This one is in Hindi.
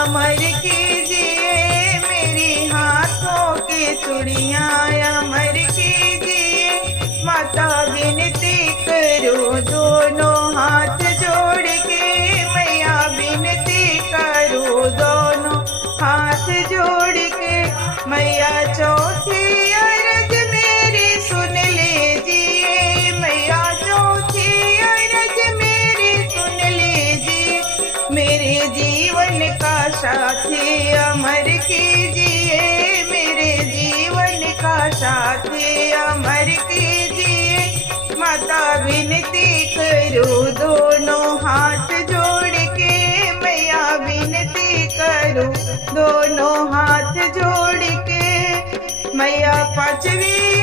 अमर कीजिए, मेरी हाथों की चूड़ियां अमर कीजिए। माता विनती करूं दोनों हाथ जोड़ के, मैया विनती करूं दोनों हाथ जोड़ के। मैया चौथी अरज मेरी सुन लीजिए, मैया चौथी अरज मेरी सुन लीजिए। मेरे जीवन का साथी अमर कीजिए, मेरे जीवन का साथी अमर कीजिए। माता विनती करूं दोनों हाथ जोड़ के, मैया विनती करूं दोनों हाथ जोड़ के। मैया पांचवी